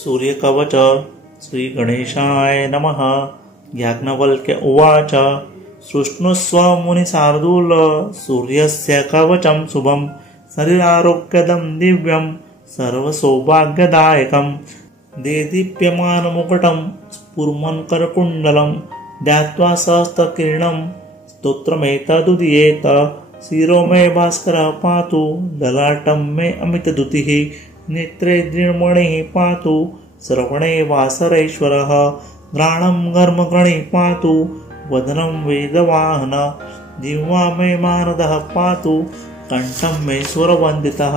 सूर्यकवच श्रीगणेशाय नमः। याज्ञवल्क्य उवाच सृष्णुस्व मुनिशार्दूल सूर्यस्य कवचं शुभं शरीरारोग्यदं दिव्यं सर्वसौभाग्यदायकं देदीप्यमानमुकुटं स्फुर्मन्करकुण्डलं ध्यात्वा सहस्रकिरणं स्तोत्रमेतदुदीयेत शिरो मे भास्करः पातु ललाटं मे अमितद्युतिः नेत्रे दृढमणिः पातु श्रवणे वासरेश्वरः घ्राणं घर्मगणिः पातु वदनं वेदवाहन जिह्वा मे मानदः पातु कण्ठं मे स्वरवन्दितः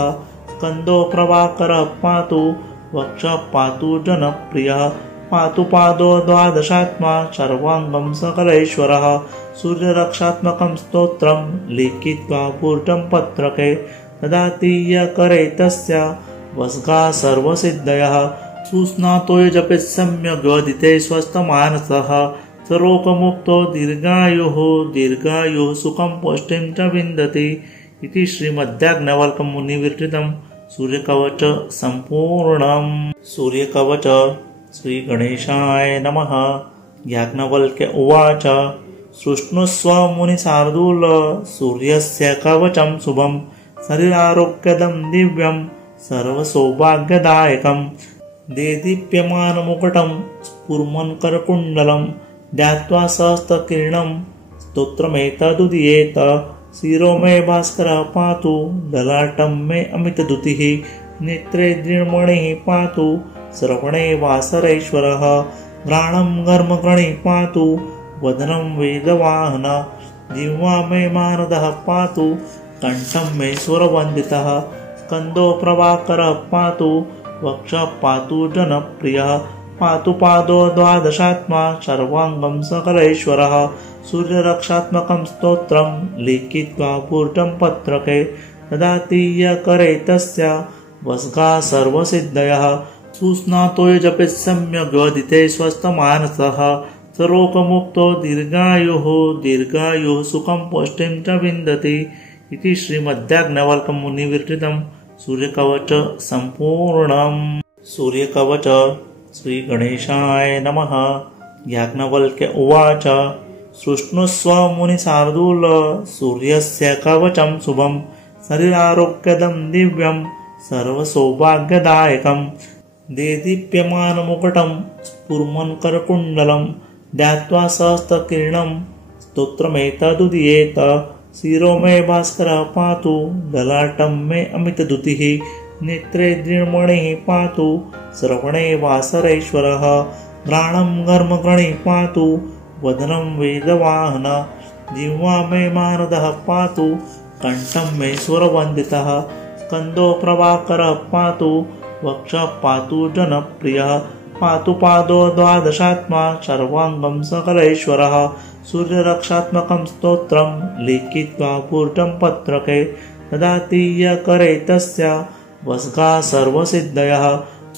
स्कन्दो प्रभाकरः पातु वक्षः पातु जनप्रियः पातु पादो द्वादशात्मा सर्वाङ्गं सकलेश्वरः सूर्यरक्षात्मकं स्तोत्रं लिखित्वा पूर्णं पत्रके ददाति करे तस्य वस्गा सर्वसिद्धयः सुस्नातो जपेत् सम्यग् वदिते स्वस्थमानसः सरोगमुक्तो दीर्घायुः सुखं पुष्टिं च विन्दति इति श्रीमद्याज्ञवल्क्यमुनिविरचितं सूर्यकवच सम्पूर्णम्। सूर्यकवच श्रीगणेशाय नमः। याज्ञवल्क्य उवाच सृष्णुस्व मुनिशार्दूल सूर्यस्य कवचं शुभं शरीरारोग्यदं दिव्यं सर्वसौभाग्यदायकं देदीप्यमानमुकुटं स्फुर्मन्करकुण्डलं ध्यात्वा सहस्रकिरणं स्तोत्रमेतदुदीयेत शिरो मे भास्करः पातु ललाटं मे अमितद्युतिः नेत्रे दृढमणिः पातु श्रवणे वासरेश्वरः घ्राणं घर्मगणिः पातु वदनं वेदवाहन जिह्वा मे मानदः पातु कण्ठं मे स्वरवन्दितः स्कन्दो प्रभाकरः पातु वक्षः पातु जनप्रियः पातु पादो द्वादशात्मा सर्वाङ्गं सकलेश्वरः सूर्यरक्षात्मकं स्तोत्रं लिखित्वा पूर्णं पत्रके ददाति करे तस्य वस्गा सर्वसिद्धयः सुस्नातो जपेत् सम्यग् वदिते स्वस्थमानसः सरोगमुक्तो दीर्घायुः सुखं पुष्टिं च विन्दति इति श्रीमद्याज्ञवल्क्यमुनिविरचितं सूर्यकवच सम्पूर्णम्। सूर्यकवच श्रीगणेशाय नमः। याज्ञवल्क्य उवाच सृष्णुस्व मुनिशार्दूल सूर्यस्य कवचं शुभं शरीरारोग्यदं दिव्यं सर्वसौभाग्यदायकं देदीप्यमानमुकुटं स्फुर्मन्करकुण्डलं ध्यात्वा सहस्रकिरणं स्तोत्रमेतदुदीयेत शिरो मे भास्करः पातु ललाटं मे अमितद्युतिः नेत्रे दृढमणिः पातु श्रवणे वासरेश्वरः घ्राणं घर्मगणिः पातु वदनं वेदवाहन जिह्वा मे मानदः पातु कण्ठं मे स्वरवन्दितः स्कन्दो प्रभाकरः पातु वक्षः पातु जनप्रियः पातु पादो द्वादशात्मा सर्वाङ्गं सकलेश्वरः सूर्यरक्षात्मकं स्तोत्रं लिखित्वा पूर्णं पत्रके ददाति करे तस्य वस्गा सर्वसिद्धयः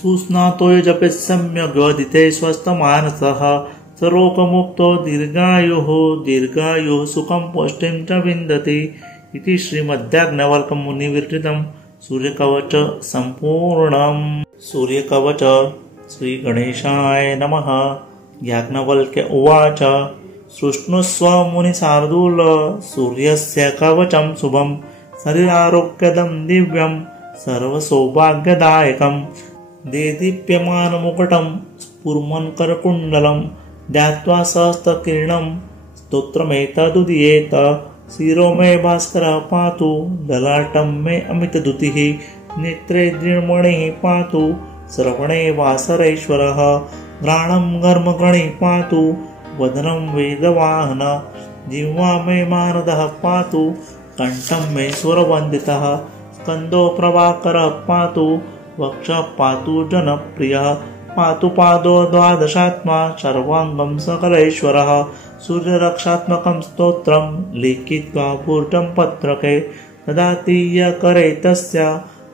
सुस्नातो जपेत् सम्यग् वदिते स्वस्थमानसः सरोगमुक्तो दीर्घायुः सुखं पुष्टिं च विन्दति इति श्रीमद्याज्ञवल्क्यमुनिविरचितं सूर्यकवच सम्पूर्णम्। सूर्यकवच श्रीगणेशाय नमः। याज्ञवल्क्य उवाच सृष्णुस्व मुनिशार्दूल सूर्यस्य कवचं शुभं शरीरारोग्यदं दिव्यं सर्वसौभाग्यदायकं देदीप्यमानमुकुटं स्फुर्मन्करकुण्डलं ध्यात्वा सहस्रकिरणं स्तोत्रमेतदुदीयेत शिरो मे भास्करः पातु ललाटं मे अमितद्युतिः नेत्रे दृढमणिः पातु श्रवणे वासरेश्वरः घ्राणं घर्मगणिः पातु वदनं वेदवाहन जिह्वा मे मानदः पातु कण्ठं मे स्वरवन्दितः स्कन्दो प्रभाकरः पातु वक्षः पातु जनप्रियः पातु पादो द्वादशात्मा सर्वाङ्गं सकलेश्वरः सूर्यरक्षात्मकं स्तोत्रं लिखित्वा पूर्णं पत्रके ददाति करे तस्य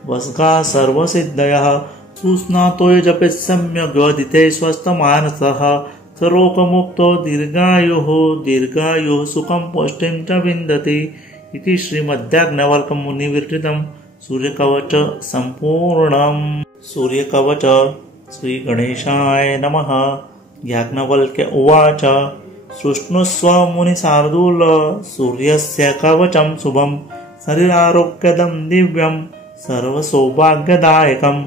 वस्गा सर्वसिद्धयः सुस्नातो जपेत् सम्यग् वदिते स्वस्थमानसः सरोगमुक्तो दीर्घायुः सुखं पुष्टिं च विन्दति इति श्रीमद्याज्ञवल्क्यमुनिविरचितं सूर्यकवच सम्पूर्णम्। सूर्यकवच श्रीगणेशाय नमः। याज्ञवल्क्य उवाच शृण्वस्व मुनिशार्दूल सूर्यस्य कवचं शुभं शरीरारोग्यदं दिव्यं सर्वसौभाग्यदायकं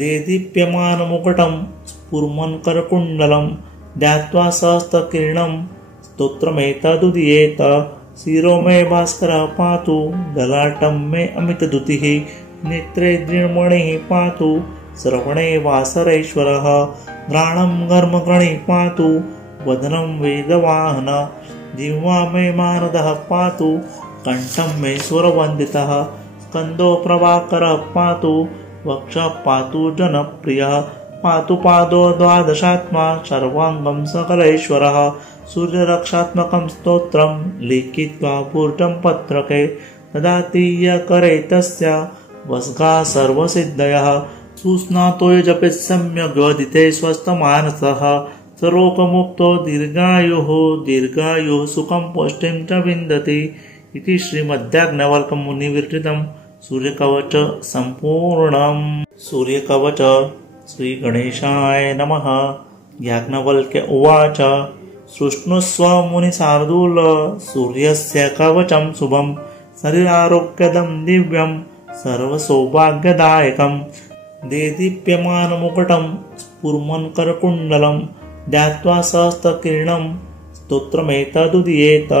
देदीप्यमानमुकुटं स्फुर्मन्करकुण्डलं ध्यात्वा सहस्रकिरणं स्तोत्रमेतदुदीयेत शिरो मे भास्करः पातु ललाटं मे अमितद्युतिः नेत्रे दृढमणिः पातु श्रवणे वासरेश्वरः घ्राणं घर्मगणिः पातु वदनं वेदवाहन जिह्वा मे मानदः पातु कण्ठं मे स्वरवन्दितः स्कन्दो प्रभाकरः पातु वक्षः पातु जनप्रियः पातु पादो द्वादशात्मा सर्वाङ्गं सकलेश्वरः सूर्यरक्षात्मकं स्तोत्रं लिखित्वा पूर्णं पत्रके ददातीयकरे तस्य वस्गा सर्वसिद्धयः सुस्नातो जपेत् सम्यग् वदिते स्वस्थमानसः सर्वोपमुक्तो दीर्घायुः सुखं पुष्टिं च विन्दति इति श्रीमद्याज्ञवल्क्य मुनिविरचितं सूर्यकवच सम्पूर्णम्। सूर्यकवच। श्रीगणेशाय नमः। याज्ञवल्क्य उवाच शृण्वस्व मुनिशार्दूल सूर्यस्य कवचं शुभं शरीरारोग्यदं दिव्यं सर्वसौभाग्यदायकं देदीप्यमानमुकुटं स्फुर्मन्करकुण्डलं ध्यात्वा सहस्रकिरणं स्तोत्रमेतदुदीयेत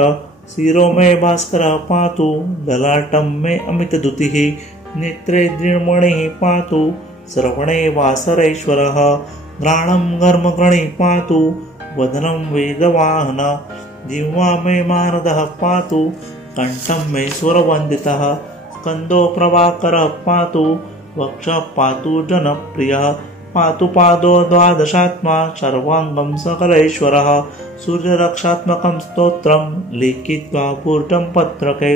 शिरो मे भास्करः पातु ललाटं मे अमितद्युतिः नेत्रे दृढमणिः पातु श्रवणे वासरेश्वरः घ्राणं घर्मगणिः पातु वदनं वेदवाहन जिह्वा मे मानदः पातु कण्ठं मे स्वरवन्दितः स्कन्दो प्रभाकरः पातु वक्षः पातु जनप्रियः पातु पादो द्वादशात्मा सर्वाङ्गं सकलेश्वरः सूर्यरक्षात्मकं स्तोत्रं लिखित्वा पूर्णं पत्रके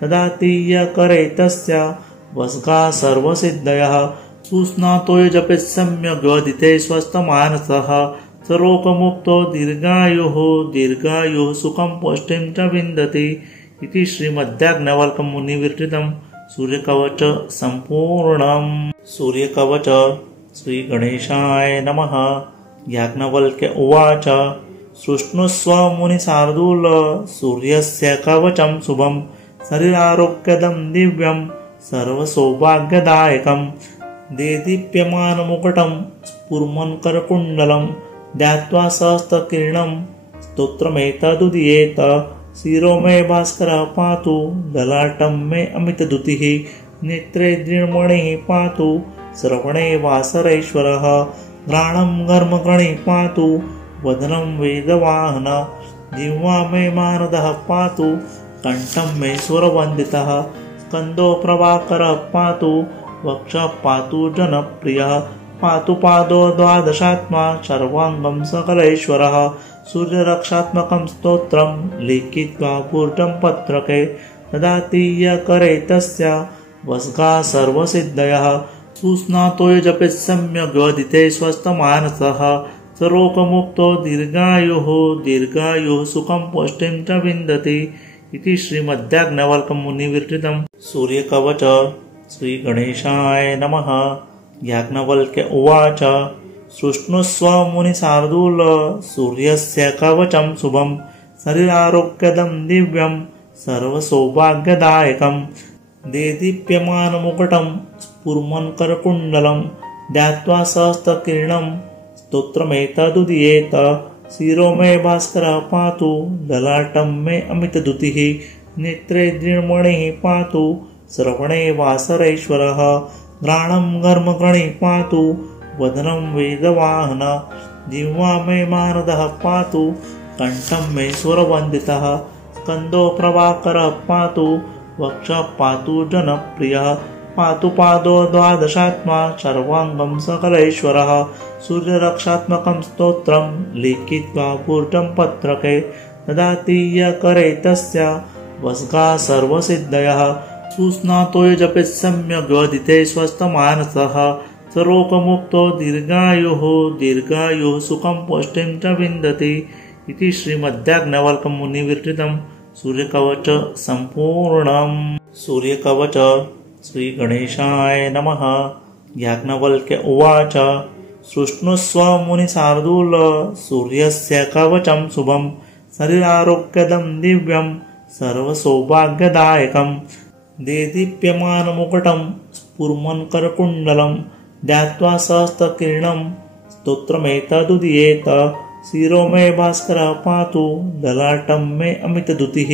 ददातीयकरे तस्य वस्गा सर्वसिद्धयः सुस्नातो जपेत् सम्यग् वदिते स्वस्थमानसः सर्वोपमुक्तो दीर्घायुः सुखं पुष्टिं च विन्दति इति श्रीमद्याज्ञवल्क्य मुनिविरचितं सूर्यकवच सम्पूर्णम्। सूर्यकवच। श्रीगणेशाय नमः। याज्ञवल्क्य उवाच शृण्वस्व मुनिशार्दूल सूर्यस्य कवचं शुभं शरीरारोग्यदं दिव्यं सर्वसौभाग्यदायकं देदीप्यमानमुकुटं स्फुर्मन्करकुण्डलं ध्यात्वा सहस्रकिरणं स्तोत्रमेतदुदीयेत शिरो मे भास्करः पातु ललाटं मे अमितद्युतिः नेत्रे दृढमणिः पातु श्रवणे वासरेश्वरः घ्राणं घर्मगणिः पातु वदनं वेदवाहन जिह्वा मे मानदः पातु कण्ठं मे स्वरवन्दितः स्कन्दो प्रभाकरः पातु वक्षः पातु जनप्रियः पातु पादो द्वादशात्मा सर्वाङ्गं सकलेश्वरः सूर्यरक्षात्मकं स्तोत्रं लिखित्वा पूर्णं पत्रके ददातीयकरे तस्य वस्गा सर्वसिद्धयः सुस्नातो जपेत् सम्यग् वदिते स्वस्थमानसः सर्वोपमुक्तो दीर्घायुः सुखं पुष्टिं च विन्दति इति श्रीमद्याज्ञवल्क्य मुनिविरचितं सूर्यकवच। श्रीगणेशाय नमः। याज्ञवल्क्य उवाच शृण्वस्व मुनिशार्दूल सूर्यस्य कवचं शुभं शरीरारोग्यदं दिव्यं सर्वसौभाग्यदायकं देदीप्यमानमुकुटं स्फुर्मन्करकुण्डलं ध्यात्वा सहस्रकिरणं स्तोत्रमेतदुदीयेत शिरो मे भास्करः पातु ललाटं मे अमितद्युतिः नेत्रे दृढमणिः पातु श्रवणे वासरेश्वरः घ्राणं घर्मगणिः पातु वदनं वेदवाहन जिह्वा मे मानदः पातु कण्ठं मे स्वरवन्दितः स्कन्दो प्रभाकरः पातु वक्षः पातु जनप्रियः पातु पादो द्वादशात्मा सर्वाङ्गं सकलेश्वरः सूर्यरक्षात्मकं स्तोत्रं लिखित्वा पूर्णं पत्रके ददातीयकरे तस्य वस्गा सर्वसिद्धयः सुस्नातो जपेत् सम्यग् वदिते स्वस्थमानसः सर्वोपमुक्तो दीर्घायुः सुखं पुष्टिं च विन्दति इति श्रीमद्याज्ञवल्क्य मुनिविरचितं सूर्यकवच सम्पूर्णम्। सूर्यकवच। श्रीगणेशाय नमः। याज्ञवल्क्य उवाच सृष्णुस्व मुनिशार्दूल सूर्यस्य कवचं शुभं शरीरारोग्यदं दिव्यं सर्वसौभाग्यदायकं देदीप्यमानमुकुटं स्फुर्मन्करकुण्डलं ध्यात्वा सहस्रकिरणं स्तोत्रमेतदुदीयेत शिरो मे भास्करः पातु ललाटं मे अमितद्युतिः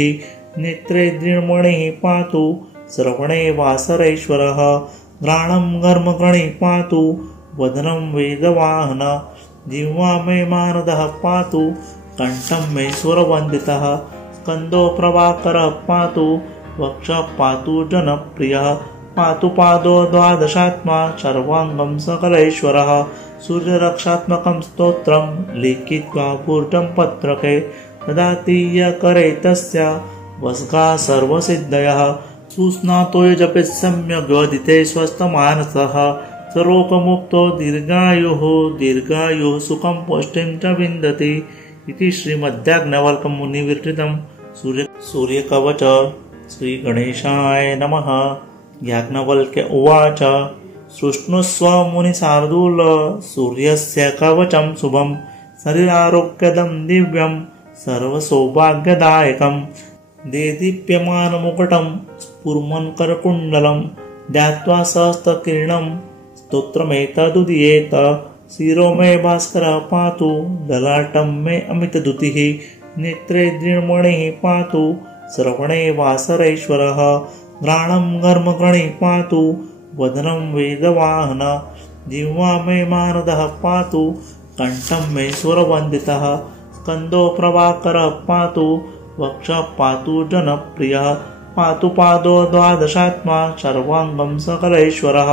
नेत्रे दृढमणिः पातु श्रवणे वासरेश्वरः घ्राणं घर्मगणिः पातु वदनं वेदवाहन जिह्वा मे मानदः पातु कंठं मे स्वरवन्दितः स्कन्दो प्रभाकरः पातु वक्षः पातु जनप्रियः पातु पादो द्वादशात्मा सर्वाङ्गं सकलैश्वरः सूर्यरक्षात्मकं स्तोत्रं लिखित्वा पूर्णं पत्रके ददाति करे तस्य वस्गा सर्वसिद्धयः सुस्नातो जपेत् सम्यग् वदिते स्वस्थमानसः सरोगमुक्तो दीर्घायुः सुखं पुष्टिं च विन्दति इति श्रीमद्याज्ञवल्क्यमुनिविरचितं सूर्यकवच। श्रीगणेशाय नमः। याज्ञवल्क्य उवाच सृष्णुस्व मुनिशार्दूल सूर्यस्य कवचं शुभं शरीरारोग्यदं दिव्यं सर्वसौभाग्यदायकं देदीप्यमानमुकुटं स्फुर्मन्करकुण्डलं ध्यात्वा सहस्रकिरणं स्तोत्रमेतदुदीयेत शिरो मे भास्करः पातु ललाटं मे अमितद्युतिः नेत्रे दृढमणिः पातु श्रवणे वासरेश्वरः घ्राणं घर्मगणिः पातु वदनं वेदवाहन जिह्वा मे मानदः पातु कंठं मे स्वरवन्दितः स्कन्दो प्रभाकरः पातु वक्षः पातु जनप्रियः पातु पादो द्वादशात्मा सर्वाङ्गं सकलैश्वरः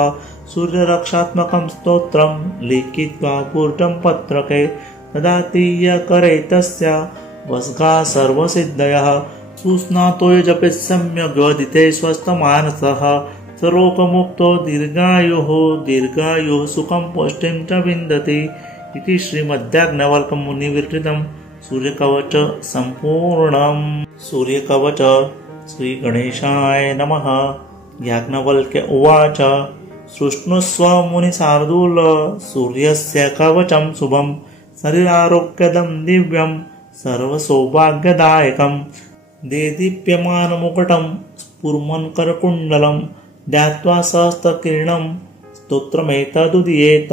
सूर्यरक्षात्मकं स्तोत्रं लिखित्वा पूर्णं पत्रके ददाति करे तस्य वस्गा सर्वसिद्धयः सुस्नातो जपेत् सम्यग् वदिते स्वस्थमानसः सरोगमुक्तो दीर्घायुः सुखं पुष्टिं च विन्दति इति श्रीमद्याज्ञवल्क्यमुनिविरचितं सूर्यकवच सम्पूर्णम्। सूर्यकवच। श्रीगणेशाय नमः। याज्ञवल्क्य उवाच सृष्णुस्व मुनिशार्दूल सूर्यस्य कवचं शुभं शरीरारोग्यदं दिव्यं सर्वसौभाग्यदायकं देदीप्यमानमुकुटं स्फुर्मन्करकुण्डलं ध्यात्वा सहस्रकिरणं स्तोत्रमेतदुदीयेत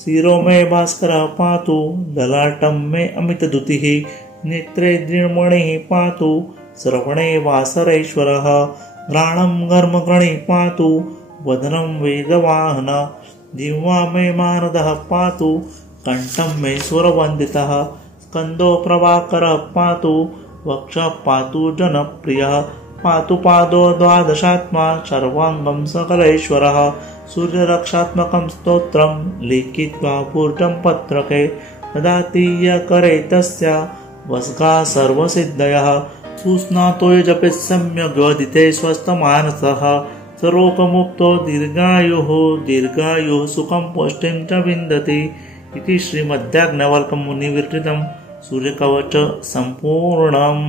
शिरो मे भास्करः पातु ललाटं मे अमितद्युतिः नेत्रे दृढमणिः पातु श्रवणे वासरेश्वरः घ्राणं घर्मगणिः पातु वदनं वेदवाहन जिह्वा मे मानदः पातु कंठं मे स्वरवन्दितः स्कन्दो प्रभाकरः पातु वक्षः पातु जनप्रियः पातु पादो द्वादशात्मा सर्वाङ्गं सकलैश्वरः सूर्यरक्षात्मकं स्तोत्रं लिखित्वा पूर्णं पत्रके ददाति करे तस्य वस्गा सर्वसिद्धयः सुस्नातो जपेत् सम्यग् वदिते स्वस्थमानसः सरोगमुक्तो दीर्घायुः सुखं पुष्टिं च विन्दति इति श्रीमद्याज्ञवल्क्यमुनिविरचितं सूर्यकवच सम्पूर्णम्।